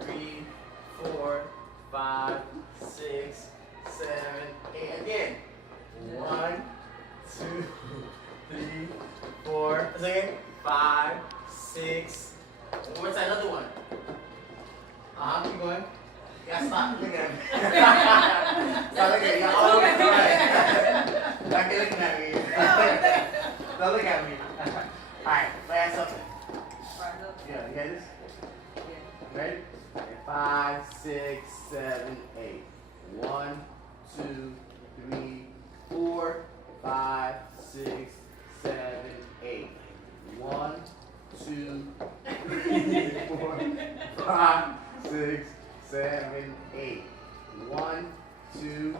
3, 4, 5, 6, 7, 8. Again. 1, 2, 3, 4. Again. 5, 6. One more time. Another one. Keep going. Yeah, stop looking at me. Stop looking at me. You're always right. Stop looking at me. Don't look at me. Alright, last something. Yeah, you got this? Ready? 5, 6, 7, 8. 1, 2, 3, 4, 5, 6, 7, 8. 1, 2, 3, 4, 5, 6, 7, 8. 1, 2,